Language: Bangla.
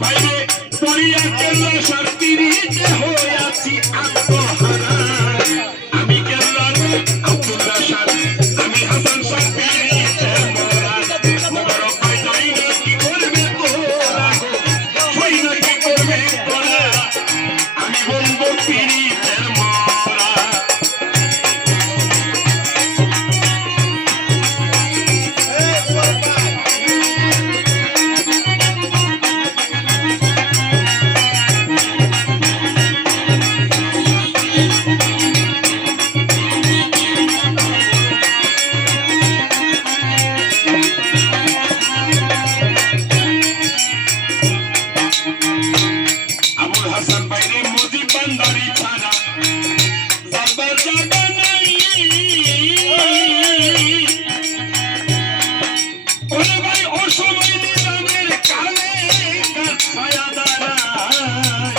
বাইরে পড়িয়া গেল সর্তিরিতে হইয়াছি আত্ম? হাসান বাইরে মোদি বান্দারি থানা যাবার জায়গা নাই। ওরে ভাই, ও সময় নিলামের কালে কার ছায়া দাঁড়ায়?